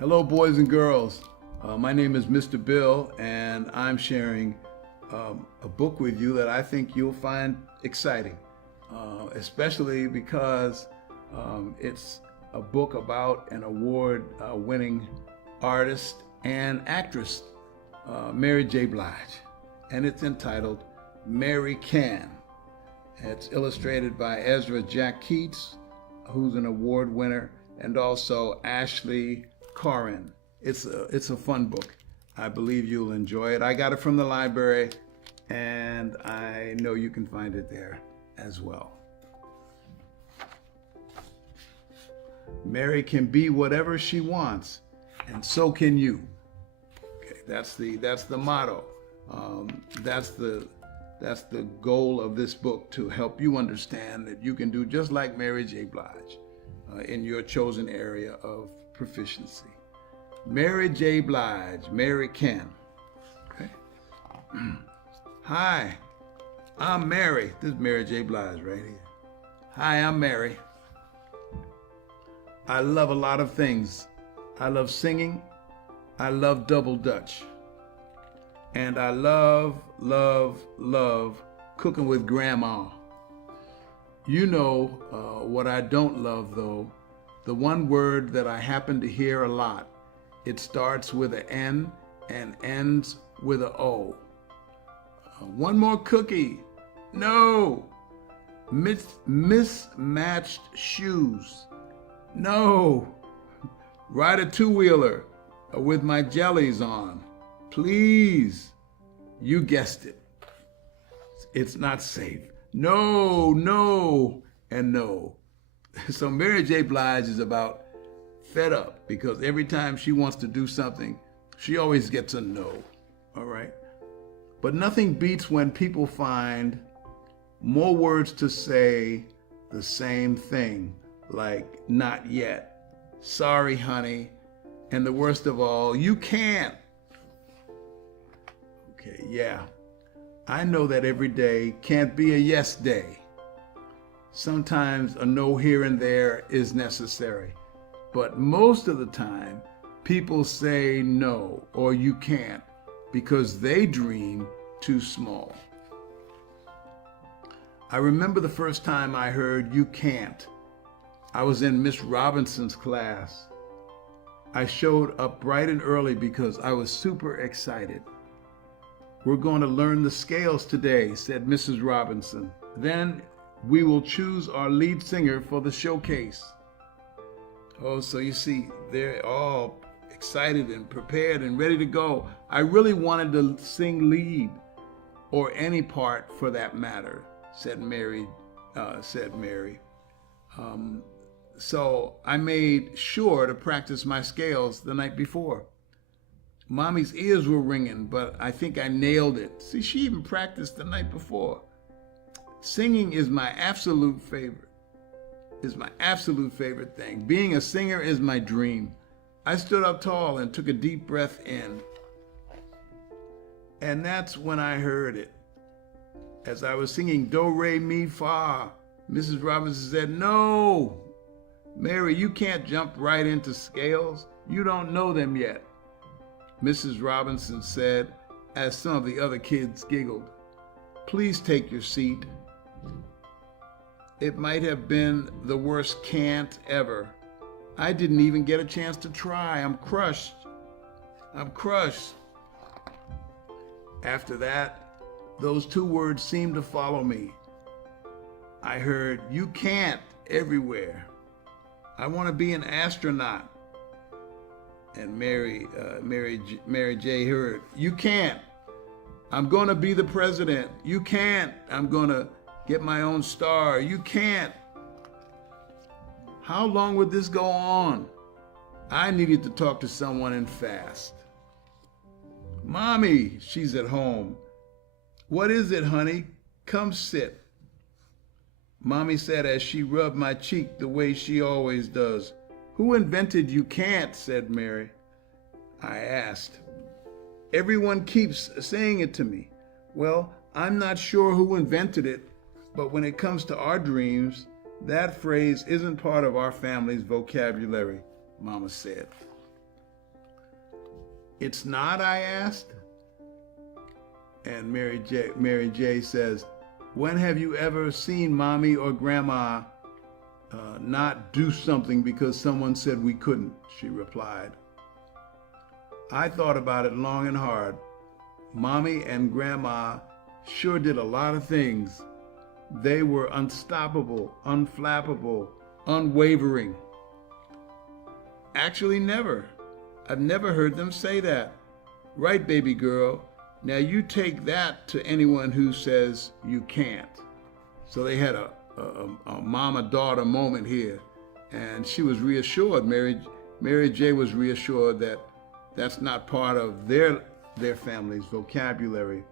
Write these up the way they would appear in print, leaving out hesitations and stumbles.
Hello, boys and girls. My name is Mr. Bill, and I'm sharing a book with you that I think you'll find exciting, especially because it's a book about an award-winning artist and actress, Mary J. Blige, and it's entitled Mary Can. It's illustrated by Ezra Jack Keats, who's an award winner, and also Ashley Corin. It's a fun book. I believe you'll enjoy it. I got it from the library, and I know you can find it there as well. Mary can be whatever she wants, and so can you. Okay, that's the motto. That's the goal of this book, to help you understand that you can do just like Mary J. Blige in your chosen area of proficiency. Mary J. Blige, Mary Can. Okay. Hi, I'm Mary. This is Mary J. Blige right here. Hi, I'm Mary. I love a lot of things. I love singing. I love double dutch. And I love cooking with grandma. You know what I don't love, though. The one word that I happen to hear a lot. It starts with an N and ends with an O. One more cookie. No. Mismatched shoes. No. Ride a two-wheeler with my jellies on. Please. You guessed it. It's not safe. No, no, and no. So Mary J. Blige is about fed up because every time she wants to do something, she always gets a no, all right? But nothing beats when people find more words to say the same thing, like not yet, sorry, honey, and the worst of all, you can't. Okay, yeah, I know that every day can't be a yes day. Sometimes a no here and there is necessary. But most of the time, people say no or you can't because they dream too small. I remember the first time I heard you can't. I was in Miss Robinson's class. I showed up bright and early because I was super excited. We're going to learn the scales today, said Mrs. Robinson. Then we will choose our lead singer for the showcase. Oh, so you see, they're all excited and prepared and ready to go. I really wanted to sing lead, or any part for that matter, said Mary. So I made sure to practice my scales the night before. Mommy's ears were ringing, but I think I nailed it. See, she even practiced the night before. Singing is my absolute favorite. Is my absolute favorite thing. Being a singer is my dream. I stood up tall and took a deep breath in. And that's when I heard it. As I was singing Do, Re, Mi, Fa, Mrs. Robinson said, no, Mary, you can't jump right into scales. You don't know them yet. Mrs. Robinson said, as some of the other kids giggled, please take your seat. It might have been the worst can't ever. I didn't even get a chance to try. I'm crushed. I'm crushed. After that, those two words seemed to follow me. I heard, you can't, everywhere. I want to be an astronaut. And Mary J. heard, you can't. I'm going to be the president. You can't. I'm going to get my own star. You can't. How long would this go on? I needed to talk to someone and fast. Mommy, she's at home. What is it, honey? Come sit. Mommy said as she rubbed my cheek the way she always does. Who invented you can't, said Mary. I asked. Everyone keeps saying it to me. Well, I'm not sure who invented it, but when it comes to our dreams, that phrase isn't part of our family's vocabulary, Mama said. It's not, I asked. And Mary J says, when have you ever seen mommy or grandma not do something because someone said we couldn't? She replied. I thought about it long and hard. Mommy and grandma sure did a lot of things. They were unstoppable, unflappable, unwavering. Actually, never. I've never heard them say that. Right, baby girl? Now you take that to anyone who says you can't. So they had a mama-daughter moment here, and she was reassured. Mary J was reassured that that's not part of their family's vocabulary.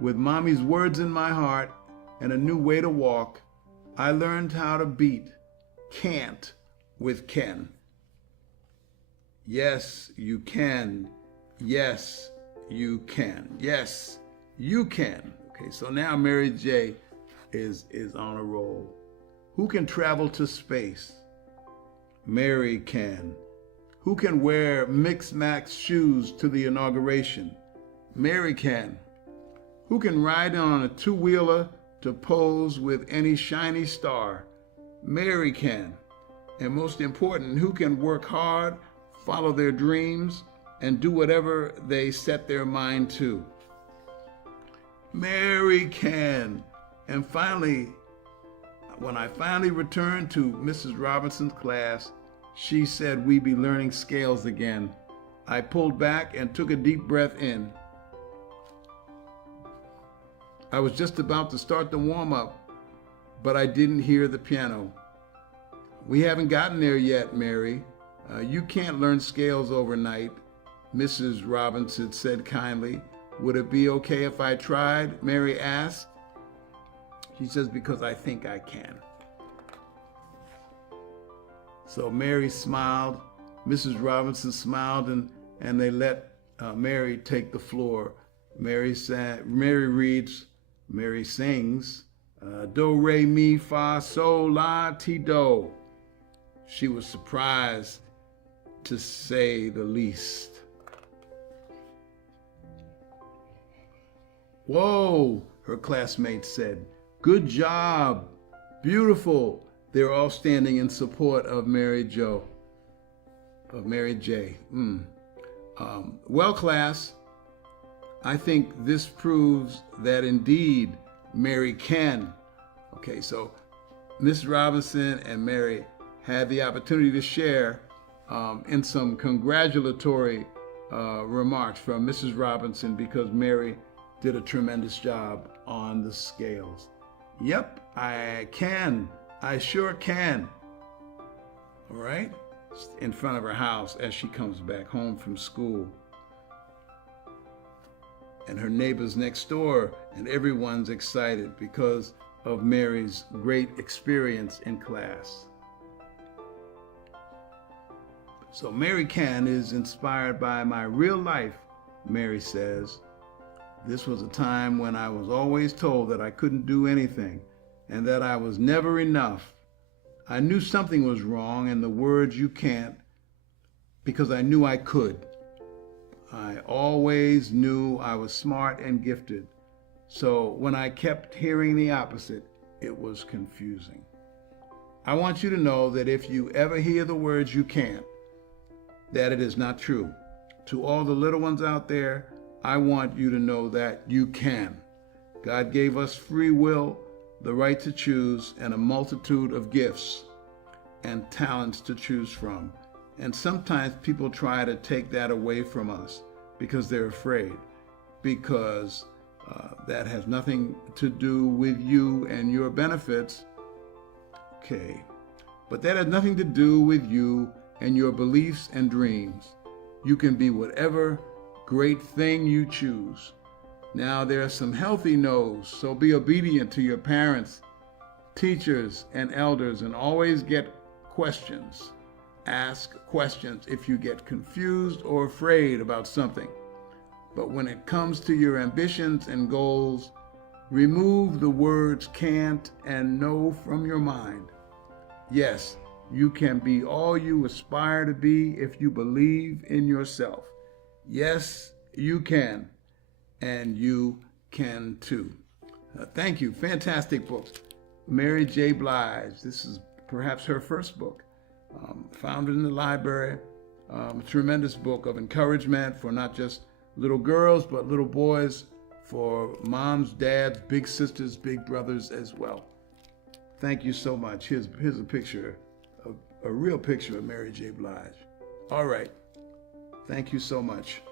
With mommy's words in my heart and a new way to walk, I learned how to beat can't with can. Yes, you can. Yes, you can. Yes, you can. Okay, so now Mary J is on a roll. Who can travel to space? Mary can. Who can wear mix-max shoes to the inauguration? Mary can. Who can ride on a two-wheeler to pose with any shiny star? Mary can. And most important, who can work hard, follow their dreams, and do whatever they set their mind to? Mary can. And finally, when I finally returned to Mrs. Robinson's class, she said we'd be learning scales again. I pulled back and took a deep breath in. I was just about to start the warm-up, but I didn't hear the piano. We haven't gotten there yet, Mary. You can't learn scales overnight, Mrs. Robinson said kindly. Would it be okay if I tried? Mary asked. She says, because I think I can. So Mary smiled, Mrs. Robinson smiled, and they let Mary take the floor. Mary reads, Mary sings, do, re, mi, fa, sol, la, ti, do. She was surprised, to say the least. Whoa, her classmates said. Good job, beautiful. They're all standing in support of Mary J. Well, class, I think this proves that indeed Mary can. Okay, so Miss Robinson and Mary had the opportunity to share in some congratulatory remarks from Mrs. Robinson because Mary did a tremendous job on the scales. Yep, I can. I sure can. All right? In front of her house as she comes back home from school. And her neighbors next door, and everyone's excited because of Mary's great experience in class. So Mary Can is inspired by my real life, Mary says. This was a time when I was always told that I couldn't do anything and that I was never enough. I knew something was wrong in the words you can't because I knew I could. I always knew I was smart and gifted. So when I kept hearing the opposite, it was confusing. I want you to know that if you ever hear the words you can't, that it is not true. To all the little ones out there, I want you to know that you can. God gave us free will, the right to choose, and a multitude of gifts and talents to choose from. And sometimes people try to take that away from us because they're afraid, because that has nothing to do with you and your benefits. Okay, but that has nothing to do with you and your beliefs and dreams. You can be whatever great thing you choose. Now there are some healthy no's, so be obedient to your parents, teachers, and elders, and always get questions. Ask questions if you get confused or afraid about something. But when it comes to your ambitions and goals, remove the words can't and no from your mind. Yes, you can be all you aspire to be if you believe in yourself. Yes, you can. And you can too. Thank you. Fantastic book. Mary J. Blige. This is perhaps her first book. Found in the library. A tremendous book of encouragement for not just little girls, but little boys, for moms, dads, big sisters, big brothers as well. Thank you so much. Here's a picture, a real picture of Mary J. Blige. All right. Thank you so much.